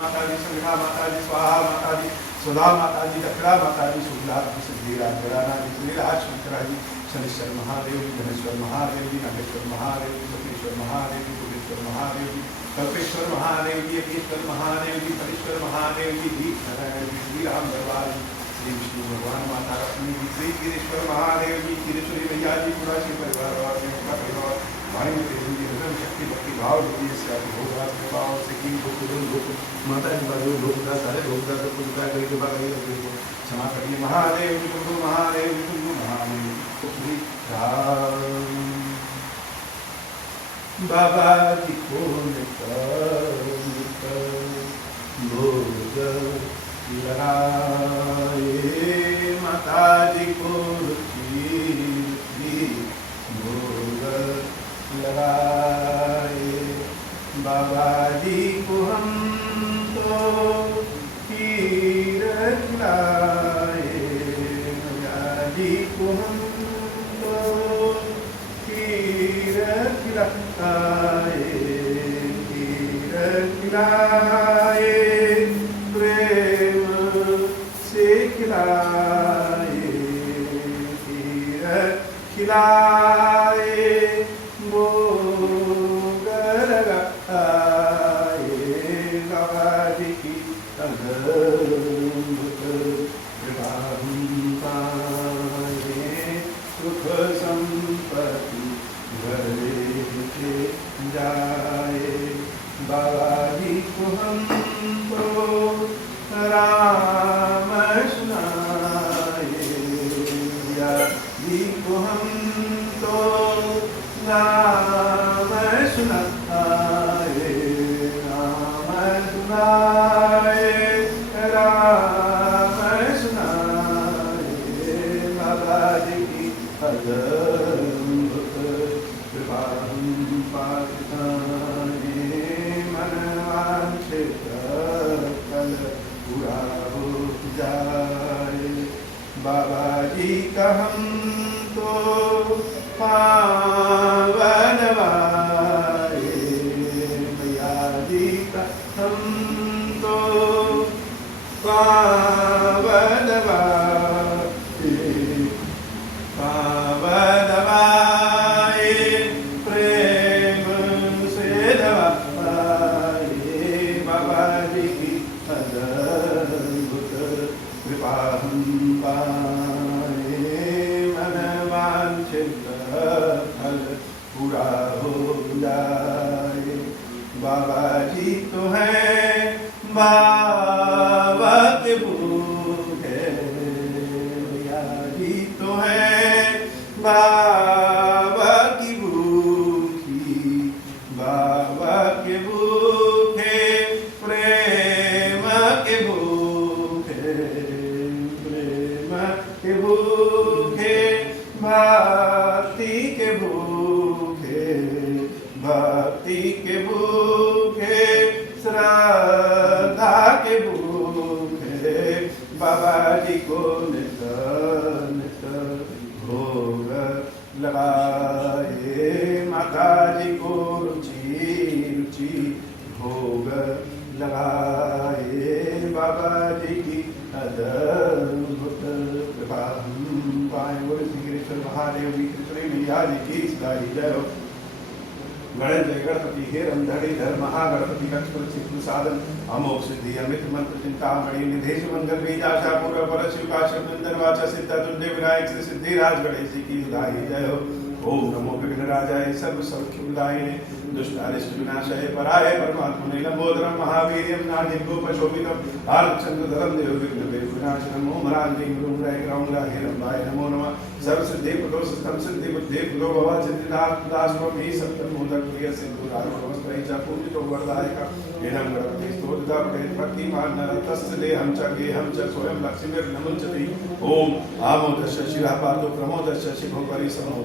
माताजी संघा माताजी स्वाहा माताजी सुधा माताजी दक्षिणा माताजी शुभलाभ सिद्धिराज गणानाथ श्रीराज शंकराजी शनिश्वर महादेव जी धनेश्वर महादेव जी नागेश्वर महादेव जी सतीश्वर महादेव जी योगेश्वर महादेव जी कल्पेश्वर महादेव जी अगेश्वर महादेव जी फणीश्वर महादेव जी दीप नारायण जी श्री राम दरबार जी श्री विष्णु भगवान माता लक्ष्मी जी श्री गिरीश्वर महादेव जी गिरीश्वरी मैया जी पूरा श्री परिवार और उनका परिवार भाई देवी जी हृदय शक्ति भक्ति भाव जी से भोग भाव से की लोक माता जी बाजू लोकदा सारे लोकदा सब कुछ उपाय करके बाहर ये को क्षमा करिए महादेव जी शंभु महादेव जी शंभु महादेव श्री राम बाबा जी को भोग लगाए माता जी को भोग लगाए बाबा जी को हम तो खीर खिलाए मैया जी को हम तो खीर खिलाए प्रेम से खिलाए खीर खिलाए भोग लगाए बाबा जी की सुख संपत्ति भरे के जाए बाबा जी को हम तो राम सुनाए या जी को हम तो राम सुनाए राम सुनाए राम सुनाए बाबा जी की अद्भुत कृपा पाठाने मनवांछित कल पूरा हो जाए बाबा जी का हम तो पावन वाए मैया जी का हम तो पावन वाए पावन वाए प्रेम से दवाए बाबा जी की अद्भुत कृपा हम पाए मनवांछित फल पूरा हो जाए बाबा जी तो है बाबा के भूखे मैया जी तो है बाबा की भूखी बाबा के भूखे प्रेम के भूखे प्रेम के भूखे भक्ति के भूखे भक्ति के भूखे श्रद्धा के भूखे बाबा जी को नित नित भोग लगाए माता जी को रुचि रुचि भोग लगाए बाबा जी की अद्भुत कृपा हम पाए बोले श्री गिरीश्वर महादेव जी कृष्ण मैया जी की सदाई जय हो गणेश जय गणपति हे रंधड़ी धर महागणपति लक्ष्मण सिद्धि साधन अमोघ सिद्धि अमित मंत्र चिंतामणि निधेश मंगल बीज आशा पूर्व पर शिव काश्यप नंदन वाचा सिद्ध तुल्य विनायक श्री सिद्धिराज गणेश जी की सदाई जय हो ओम नमो विघ्नराजाय सर्व सौख्यदायिने दुष्टारिष्ट विनाशाय पराय परमात्मने लंबोदरम महावीर्यं नाजिगोपशोभितं आरक्षन्द्रधरं निर्विघ्न विनाशनम् ओम राजनीं गुरुराय ग्रौंडाय रंभाय नमो नमः सर्वसिद्धि पुरो सिद्धं सिद्धि बुद्धि पुरो भव चित्तिदास्वं हि सत्यं मोदक प्रिय सिद्धो राघवस्त्रय च पूजितो वरदायक एनं गणपति स्तोत्रदा पठेत् भक्तिमान नरतस्य देहं च गेहं च स्वयं लक्ष्मीर्नमुच्यते ओम आमोदस्य शिरः पातु प्रमोदस्य शिखोपरि समो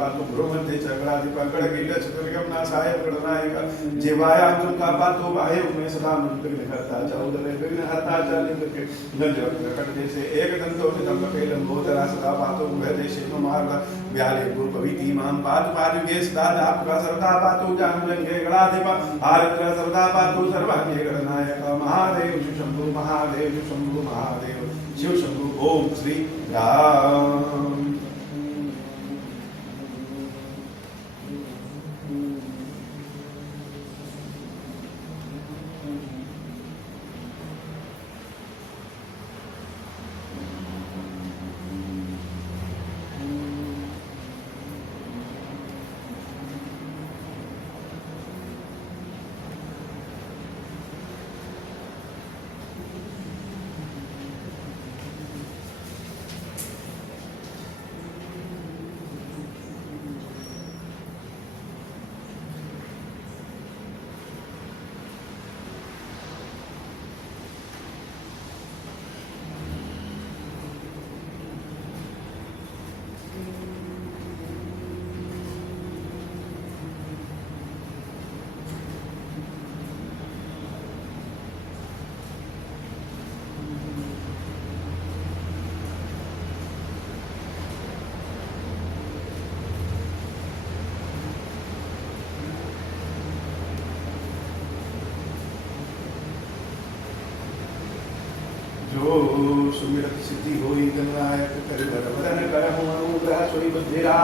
पातु ब्रह्मते चक्राधिपकड़गिल्ल चतुर्गमनाशाय प्रणनायक जीवायां का पातु वायु में सदा मंत्र निकलता चौदह विघ्नहर्ता च लिंगके नजर प्रकट देशे एक दंतो नितंबके लंबोदरा सदा पातु उभय देशे मार्ग व्याले पूर्वविति मां पातु पातुगे सदा आपका सर्वदा पातु जानुजंगे गणाधिप आरत्र सर्वदा पातु सर्वांगे गणनाय विनायक महादेव शिव शंभु महादेव शिव शंभु महादेव शिव शंभु। ओम श्री राम। जो सुमिरत सिद्धि होई गणनायक कर वदन करहु अनुग्रह सोई बधिरा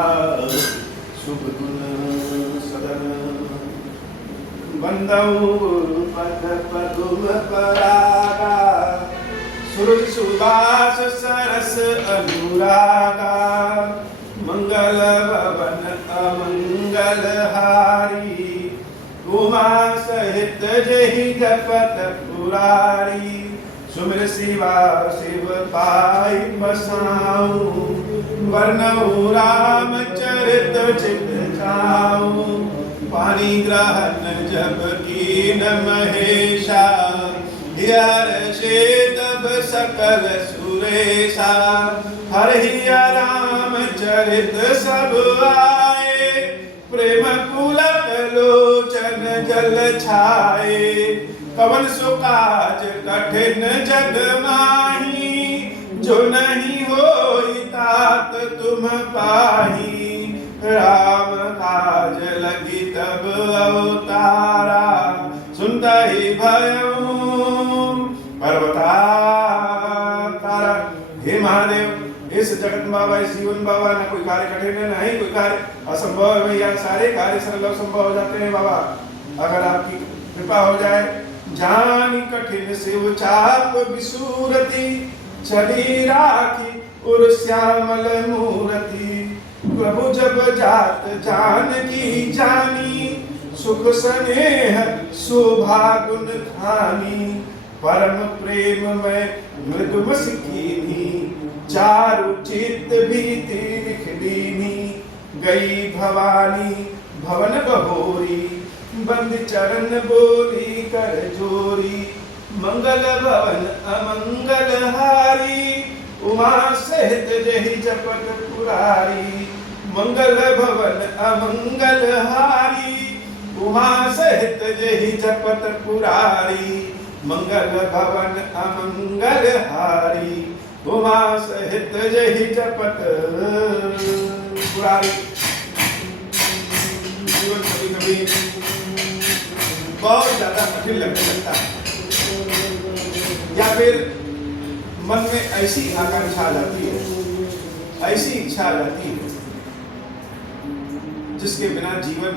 शुभ गुण सदन बंदऊ पद पदुम परागा सूरज सुबास सरस अनुरागा मंगल भवन अमंगल हारी उमा सहित जहि जपत पुरारी सुमिर शिवा शिव पाई बसाऊं वर्णऊ राम चरित चित जाऊं पानी ग्रहण जब कीन महेशा हर्षे तब सकल सुरेशा हरिया राम चरित सब आए प्रेम पुलक लोचन जल छाए कवन सुकाज कठिन जग माही जो नहीं होई तात तुम पाही राम काज लगी तब अवतारा सुनता ही भयऊ पर्वतारा। हे महादेव इस जगत बाबा इस जीवन बाबा न कोई कार्य कठिन है नहीं कोई कार्य असंभव है भैया सारे कार्य सरल संभव हो जाते हैं बाबा अगर आपकी कृपा हो जाए। जानी कठिन शिव चाप विसूरति चली राखी उर श्यामल मूरति प्रभु जब जात जान की जानी सुख स्नेह शोभा गुण खानी परम प्रेम में मृदुम सिकीनी चारु चित्त भीति लिखदीनी गई भवानी भवन बहोरी बंद चरण बोली कर जोरी मंगल भवन अमंगल हारी उमा सहित जहि जपत पुरारी मंगल भवन अमंगल हारी उमा सहित जहि जपत पुरारी मंगल भवन अमंगल हारी उमा सहित जहि जपत पुरारी। जीवन कभी कभी बहुत ज्यादा कठिन लगने लगता है या फिर मन में ऐसी आकांक्षा आ जाती है ऐसी इच्छा आ जाती है जिसके बिना जीवन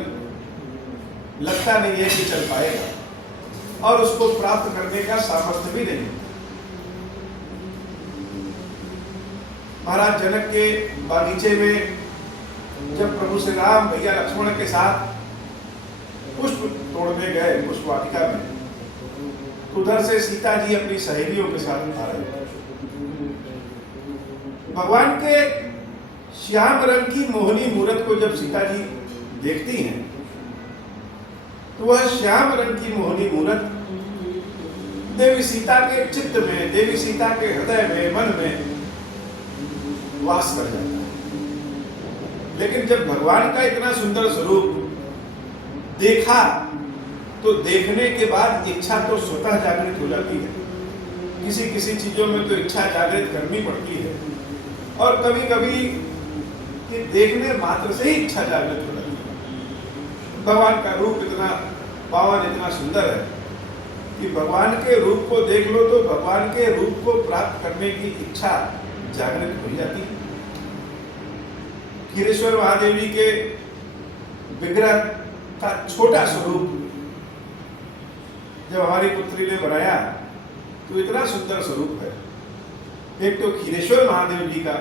लगता नहीं है कि चल पाएगा और उसको प्राप्त करने का सामर्थ्य भी नहीं। महाराज जनक के बागीचे में जब प्रभु श्री राम भैया लक्ष्मण के साथ पुष्प तोड़ने गए पुष्प वाटिका में उधर से सीता जी अपनी सहेलियों के साथ आ रहे भगवान के श्याम रंग की मोहनी मूरत को जब सीता जी देखती हैं तो वह श्याम रंग की मोहनी मूरत देवी सीता के चित्त में देवी सीता के हृदय में मन में वास कर जाता है। लेकिन जब भगवान का इतना सुंदर स्वरूप देखा तो देखने के बाद इच्छा तो स्वतः जागृत हो जाती है। किसी किसी चीजों में तो इच्छा जागृत करनी पड़ती है और कभी कभी ये देखने मात्र से ही इच्छा जागृत हो जाती है। भगवान का रूप इतना पावन इतना सुंदर है कि भगवान के रूप को देख लो तो भगवान के रूप को प्राप्त करने की इच्छा जागृत हो जाती है। खीरेश्वर महादेव जी के विग्रह का छोटा स्वरूप जब हमारी पुत्री ने बनाया तो इतना सुंदर स्वरूप है। एक तो खीरेश्वर महादेव जी का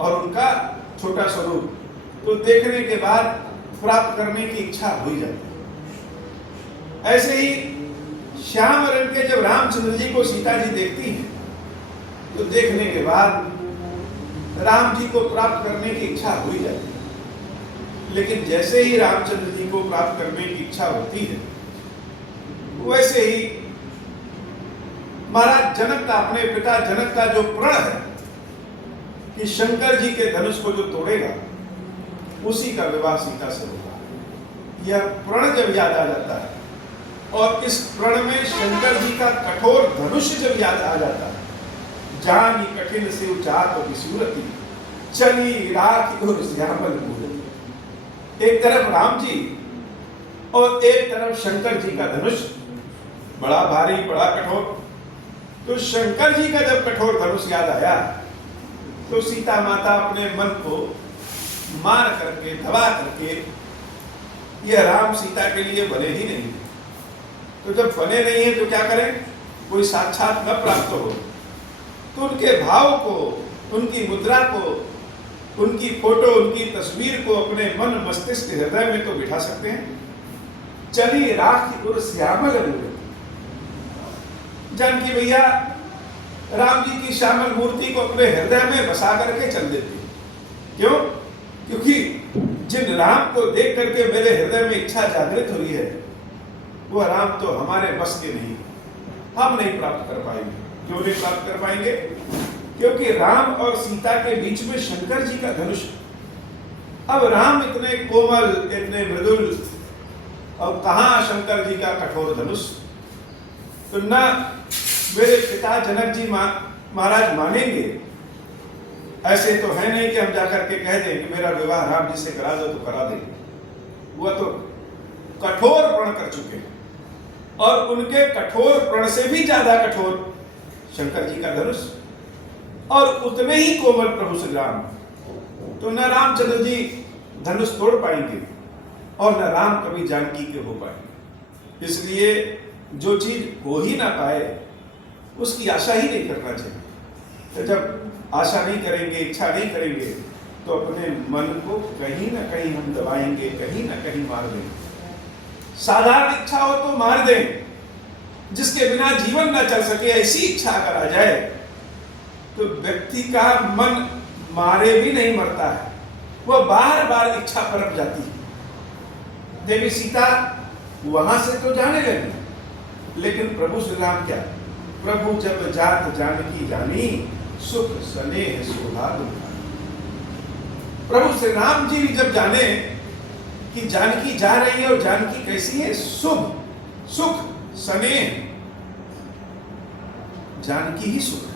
और उनका छोटा स्वरूप तो देखने के बाद प्राप्त करने की इच्छा हो ही जाती है। ऐसे ही श्याम रंग के जब रामचंद्र जी को सीता जी देखती हैं तो देखने के बाद राम जी को प्राप्त करने की इच्छा हो ही जाती है। लेकिन जैसे ही रामचंद्र जी को प्राप्त करने की इच्छा होती है वैसे ही महाराज जनक का, अपने पिता जनक का जो प्रण है कि शंकर जी के धनुष को जो तोड़ेगा उसी का विवाह सीता से होगा, यह प्रण जब याद आ जाता है और इस प्रण में शंकर जी का कठोर धनुष जब याद आ जाता है, जानी कठिन से उचार विसूरती चली राख और श्यामल मूरति। एक तरफ राम जी और एक तरफ शंकर जी का धनुष, बड़ा भारी बड़ा कठोर। तो शंकर जी का जब कठोर धनुष याद आया तो सीता माता अपने मन को मार करके, दबा करके, यह राम सीता के लिए बने ही नहीं। तो जब बने नहीं है तो क्या करें, कोई साक्षात न प्राप्त हो तो उनके भाव को, उनकी मुद्रा को, उनकी फोटो, उनकी तस्वीर को अपने मन मस्तिष्क हृदय में तो बिठा सकते हैं। चली राख और श्यामल मूर्ति, जानकी भैया राम जी की श्यामल मूर्ति को अपने हृदय में बसा करके चल देती। क्यों? क्योंकि जिन राम को देख करके मेरे हृदय में इच्छा जागृत हुई है वह राम तो हमारे बस के नहीं, हम नहीं प्राप्त कर पाएंगे। क्यों नहीं प्राप्त कर पाएंगे? क्योंकि राम और सीता के बीच में शंकर जी का धनुष। अब राम इतने कोमल, इतने मृदुल, और कहां शंकर जी का कठोर धनुष। तो ना मेरे पिता जनक जी महाराज मानेंगे। ऐसे तो है नहीं कि हम जाकर के कह दें कि मेरा विवाह राम जी से करा दो तो करा देंगे। वह तो कठोर प्रण कर चुके हैं और उनके कठोर प्रण से भी ज्यादा कठोर शंकर जी का धनुष और उतने ही कोमल प्रभु श्री राम। तो न रामचंद्र जी धनुष तोड़ पाएंगे और न राम कभी जानकी के हो पाएंगे। इसलिए जो चीज हो ही ना पाए उसकी आशा ही नहीं करना चाहिए। तो जब आशा नहीं करेंगे, इच्छा नहीं करेंगे तो अपने मन को कहीं ना कहीं हम दबाएंगे, कहीं ना कहीं मार देंगे। साधारण इच्छा हो तो मार दें, जिसके बिना जीवन ना चल सके ऐसी इच्छा अगर आ जाए तो व्यक्ति का मन मारे भी नहीं मरता है, वह बार बार इच्छा पनप जाती है। देवी सीता वहां से तो जाने लगी, लेकिन प्रभु श्री राम क्या, प्रभु जब जात जानकी जानी सुख स्नेह शोभा दुखानी। प्रभु श्री राम जी जब जाने कि जानकी जा रही है और जानकी कैसी है, शुभ, सुख, स्नेह, जानकी ही सुख है।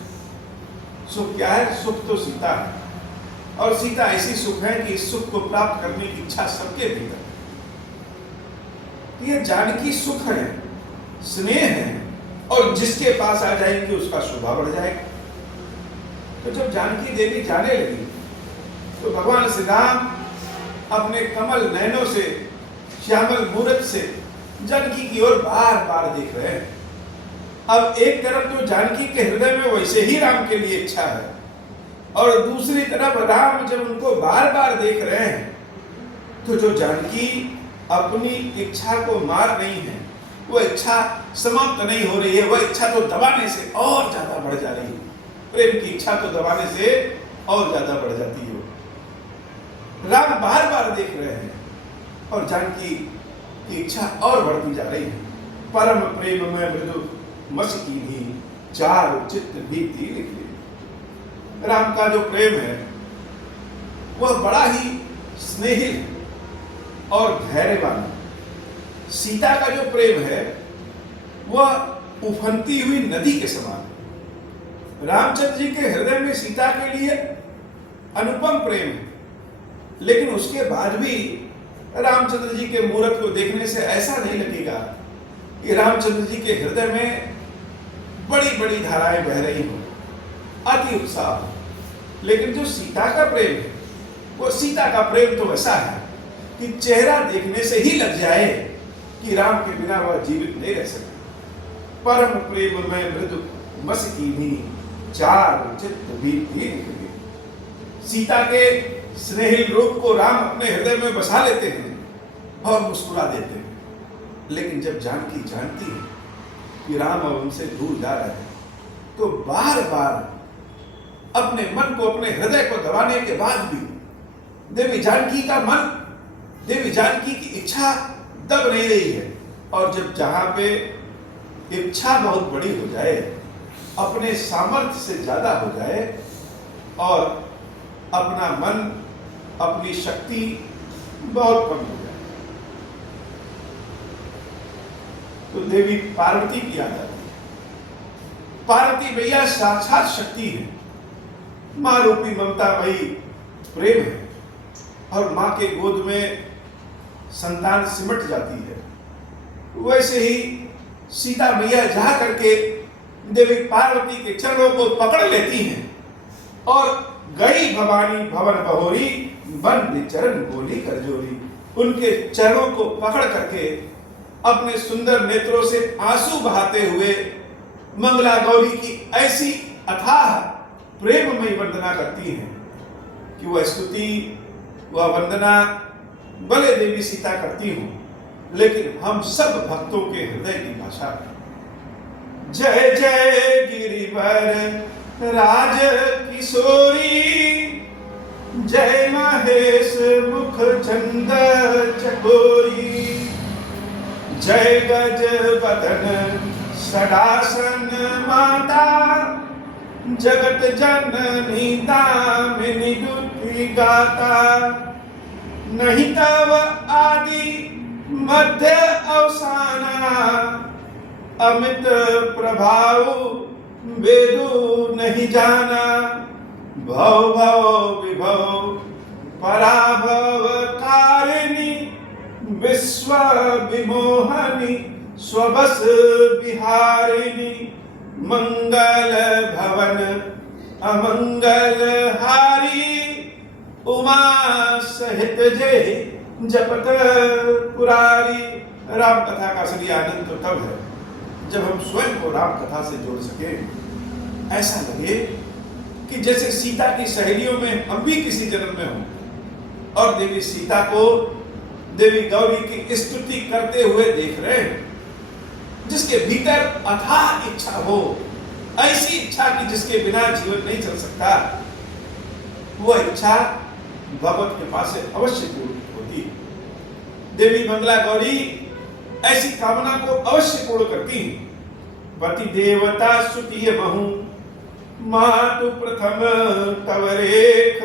सुख क्या है? सुख तो सीता है और सीता ऐसी सुख है कि इस सुख को प्राप्त करने की इच्छा सबके भीतर। ये जानकी सुख है, स्नेह है और जिसके पास आ जाएंगे उसका शोभा बढ़ जाएगा। तो जब जानकी देवी जाने लगी तो भगवान श्री राम अपने कमल नयनों से, श्यामल मूरत से जानकी की ओर बार बार देख रहे हैं। अब एक तरफ तो जानकी के हृदय में वैसे ही राम के लिए इच्छा है और दूसरी तरफ राम जब उनको बार बार देख रहे हैं तो जो जानकी अपनी इच्छा को मार रही है, वो इच्छा समाप्त नहीं हो रही है, वह इच्छा तो दबाने से और ज्यादा बढ़ जा रही है। प्रेम की इच्छा तो दबाने से और ज्यादा बढ़ जाती है। राम बार बार देख रहे हैं और जानकी की इच्छा और बढ़ती जा रही है। परम प्रेम में मृदु मस्की भी चार चित्त भीति लिखी। राम का जो प्रेम है वह बड़ा ही स्नेहिल और धैर्यवान। सीता का जो प्रेम है वह उफनती हुई नदी के समान। रामचंद्र जी के हृदय में सीता के लिए अनुपम प्रेम है, लेकिन उसके बाद भी रामचंद्र जी के मूरत को देखने से ऐसा नहीं लगेगा कि रामचंद्र जी के हृदय में बड़ी धाराएं बह रही हो, अति उत्साह हो, लेकिन जो सीता का प्रेम है, वो सीता का प्रेम तो ऐसा है कि चेहरा देखने से ही लग जाए कि राम के बिना वह जीवित नहीं रह सकती। परम प्रेम में मृदु मस कीन्ही, चार चित्त भी सीता के स्नेहिल रूप को राम अपने हृदय में बसा लेते हैं और मुस्कुरा देते हैं। लेकिन जब जानकी जानती है कि राम अब उनसे दूर जा रहे हैं, तो बार बार अपने मन को, अपने हृदय को दबाने के बाद भी देवी जानकी का मन, देवी जानकी की इच्छा दब नहीं रही है। और जब जहां पे इच्छा बहुत बड़ी हो जाए, अपने सामर्थ्य से ज्यादा हो जाए और अपना मन, अपनी शक्ति बहुत कम हो जाए, तो देवी पार्वती की याद आती है। पार्वती भैया साक्षात शक्ति है, मां रूपी ममता वही प्रेम है, और मां के गोद में संतान सिमट जाती है। वैसे ही सीता मैया जा करके देवी पार्वती के चरणों को पकड़ लेती हैं और गई भवानी भवन बहोरी, बन चरण बोली करजोरी। उनके चरणों को पकड़ करके अपने सुंदर नेत्रों से आंसू बहाते हुए मंगला गौरी की ऐसी अथाह प्रेममयी वंदना करती हैं कि वह स्तुति, वह वंदना भले देवी सीता करती हूं, लेकिन हम सब भक्तों के हृदय की भाषा है। जय जय गिरिवर राज किशोरी, जय महेश मुख चंद चकोरी, जय गज बदन सडासन माता, जगत जननी दामिनी दुति गाता, नहीं तव आदि मध्य अवसाना, अमित प्रभाव वेदु नहीं जाना, भव भव विभव पराभव कारिणी, विश्व विमोहनी स्वबस बिहारिणी, मंगल भवन अमंगल हारी, उमा सहित जय जपत पुरारी। राम कथा का असली आनंद तो तब है जब हम स्वयं को राम कथा से जोड़ सके। ऐसा लगे कि जैसे सीता की सहेलियों में हम भी किसी जन्म में हों और देवी सीता को देवी गौरी की स्तुति करते हुए देख रहे हैं, जिसके भीतर अथाह इच्छा हो, ऐसी इच्छा कि जिसके बिना जीवन नहीं चल सकता, वह इच्छा भगवत कृपा से अवश्य पूर्ण होती। देवी मंगला गौरी ऐसी कामना को अवश्य पूर्ण करती है। पति देवता सुतिय महु, मातु प्रथम तव रेख,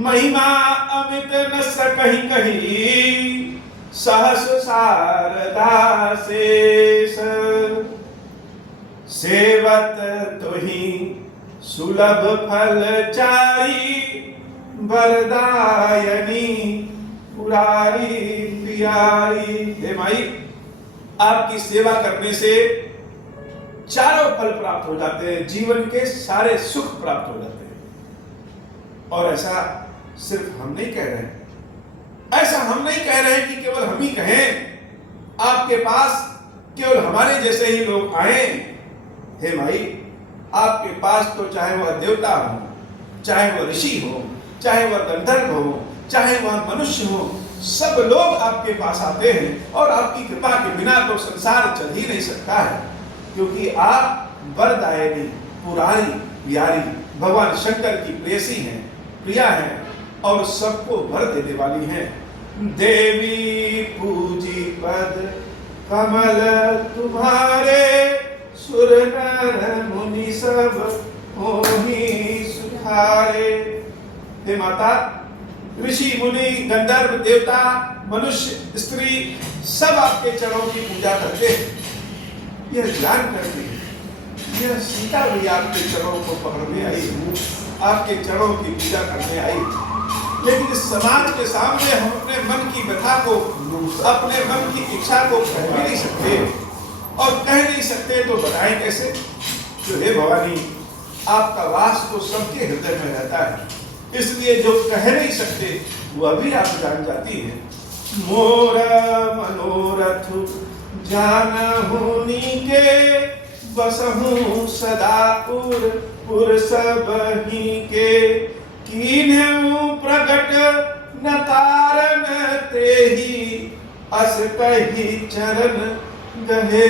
महिमा अमित न सकहि कही, सहस शारदा शेष, सेवत तुहि सुलभ फल चारी, वरदायनी पुरारी प्यारी। हे माई, आपकी सेवा करने से चारों फल प्राप्त हो जाते हैं, जीवन के सारे सुख प्राप्त हो जाते हैं। और ऐसा सिर्फ हम नहीं कह रहे हैं, ऐसा हम नहीं कह रहे हैं कि केवल हम ही कहें। आपके पास केवल हमारे जैसे ही लोग आए। हे माई, आपके पास तो चाहे वह देवता हो, चाहे वह ऋषि हो, चाहे वह गंधर्व हो, चाहे वह मनुष्य हो, सब लोग आपके पास आते हैं। और आपकी कृपा के बिना तो संसार चल ही नहीं सकता है, क्योंकि आप वरदायिनी पुरारी प्यारी भगवान शंकर की प्रेयसी हैं, प्रिया हैं और सबको वर देने वाली हैं। देवी पूजी पद कमल तुम्हारे, सुर नर मुनि सब होनी सुधारे। हे माता, ऋषि मुनि गंधर्व देवता मनुष्य स्त्री सब आपके चरणों की पूजा करते हैं। यह जान करके यह सीता भी आपके चरणों को पकड़ने आई, आपके चरणों की पूजा करने आई। लेकिन इस समाज के सामने हम अपने मन की व्यथा को, अपने मन की इच्छा को कह भी नहीं सकते। और कह नहीं सकते तो बताएं कैसे? तो हे भवानी, आपका वास तो सबके हृदय में रहता है, इसलिए जो कह नहीं सकते वह भी आप जान जाती है। मोरा मनोरथ जानहु नीके, बसहु सदा पुर सबही के। कीन्हु प्रगट न तारन तेहि, अस कही चरण गहे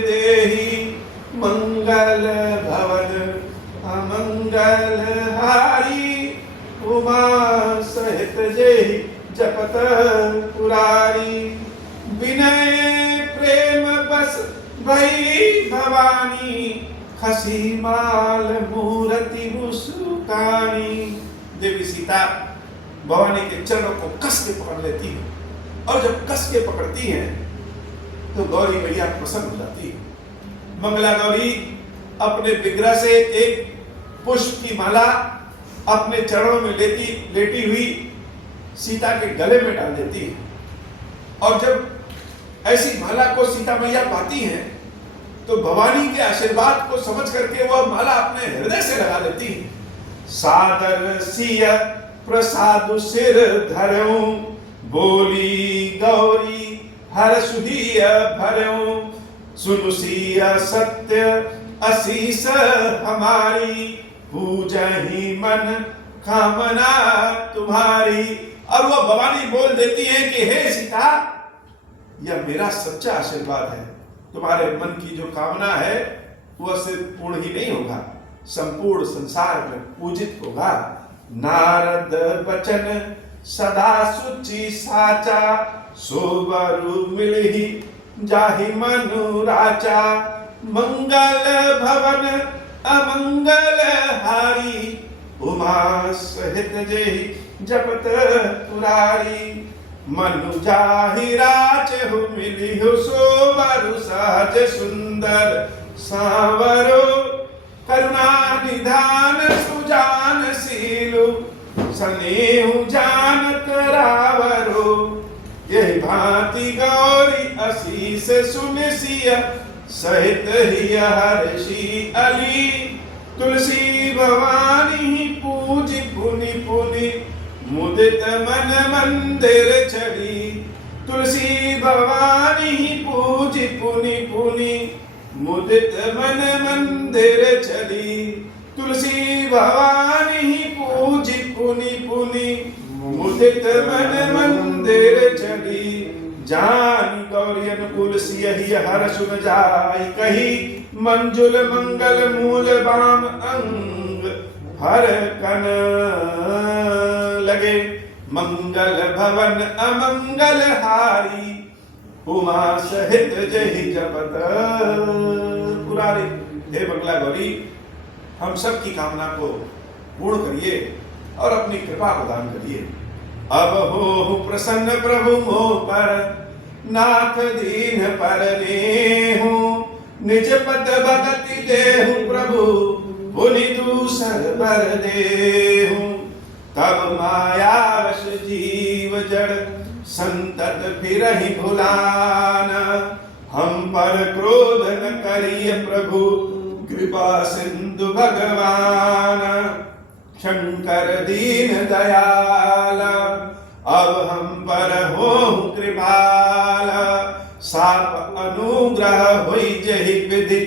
देहि। मंगल भवन अमंगल हारी, उमा सहित जेहि जपत पुरारी। विनय प्रेम बस भई भवानी, खसी माल मूर्ति मुस्कानी। देवी सीता भवानी के चरणों को कस के पकड़ लेती है, और जब कस के पकड़ती है तो गौरी मैया प्रसन्न हो जाती है। मंगला गौरी अपने विग्रह से एक पुष्प की माला अपने चरणों में लेटी हुई सीता के गले में डाल देती है, और जब ऐसी माला को सीता मैया पाती हैं तो भवानी के आशीर्वाद को समझ करके वह माला अपने हृदय से लगा लेती है। सादर सिय प्रसाद सिर धरऊं, बोली गौरी हर सुधिय भरऊं। सुनु सिय सत्य असीस हमारी, पूजहि मन कामना तुम्हारी। और वह भवानी बोल देती है कि हे सीता, यह मेरा सच्चा आशीर्वाद है, तुम्हारे मन की जो कामना है वह सिर्फ पूर्ण ही नहीं होगा, संपूर्ण संसार में पूजित होगा। नारद बचन सदा सुचि साचा, सोबरु मिलहि जाहि मनु राचा। मंगल भवन अमंगल हारी, उमा सहित जेहि जपत पुरारी। मनु जाहि राचहु मिलिहु सोबरु सहज सुंदर सांवरो। करुणा निधान सुजान सीलु, स्नेहु जानत रावरो। यही भांति गौरी असीस सुनसिय, सहित ही हर्षि अली। तुलसी भवानी पूजि पुनि पुनि, मुदित मन मंदिर चली। तुलसी भवानी पूजि पुनि पुनि, मुदित मन मंदिर चली। तुलसी भवानी पूजि पुनि पुनि, मुदित मन मंदिर चली। जान गौरी अनुकूल सियहि हर सुन जाई कही, मंजुल मंगल मूल बाम अंग हर कन लगे। मंगल भवन अमंगल हारी, उमा सहित जहि जपत पुरारी। हे मंगला गौरी, हम सब की कामना को पूर्ण करिए और अपनी कृपा प्रदान करिए। अब हो प्रसन्न प्रभु मोह पर, नाथ दीन पर नेहु। निज पद भगति देहु प्रभु, पुनि दूसर बर देहु। तब मायावश जीव जड़, संतत फिरहि भुलाना। हम पर क्रोध न करिय प्रभु, कृपा सिंधु भगवान। शंकर दीन दयाल, अब हम पर हो कृपाला। साप अनुग्रह होई जहि विधि,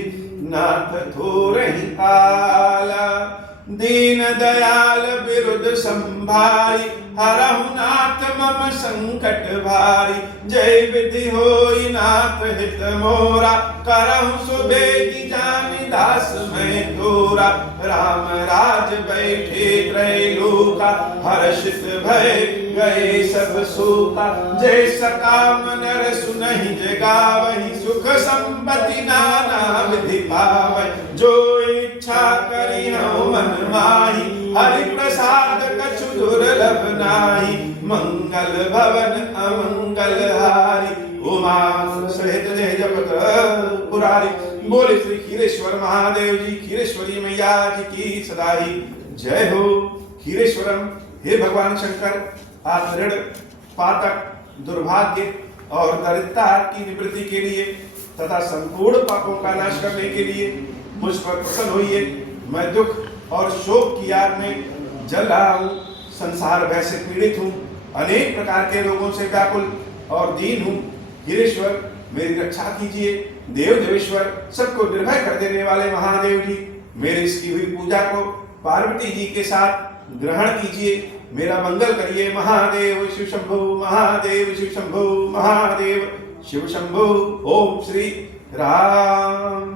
नाथ थोरहि काला। दीन दयाल विरुद्ध संभारी, हरहु नाथ मम संकट भारी। जय विधि होई नाथ हित मोरा, करहु सुबेगी जानि दास मैं तोरा। राम राज बैठे त्रैलोका, हर्षित भय गए सब शोका। जय सकाम नर सुनहि जगावहि, सुख संपत्ति नाना विधि पावहि। जो इच्छा करिहु मन माहि, हरि प्रसाद कछु दुर्लभ नाही। मंगल भवन अमंगल हारी, उमा सहित जय जपत पुरारी। बोले श्री खीरेश्वर महादेव जी, खीरेश्वरी मैया जी की सदाई जय हो। खीरेश्वरम, हे भगवान शंकर, आप ऋण पातक दुर्भाग्य और दरिद्रता की निवृत्ति के लिए तथा संपूर्ण पापों का नाश करने के लिए मुझ पर प्रसन्न होइए। मैं दुख और शोक की आग में जल रहा हूँ, संसार भय से पीड़ित हूँ, अनेक प्रकार के रोगों से व्याकुल और दीन हूँ। गिरीश्वर मेरी रक्षा कीजिए। देव देवेश्वर सबको निर्भय कर देने वाले महादेव जी, मेरी इसकी हुई पूजा को पार्वती जी के साथ ग्रहण कीजिए। मेरा मंगल करिए। महादेव शिव शंभो, महादेव शिव शंभो, महादेव शिव शंभो। ओम श्री राम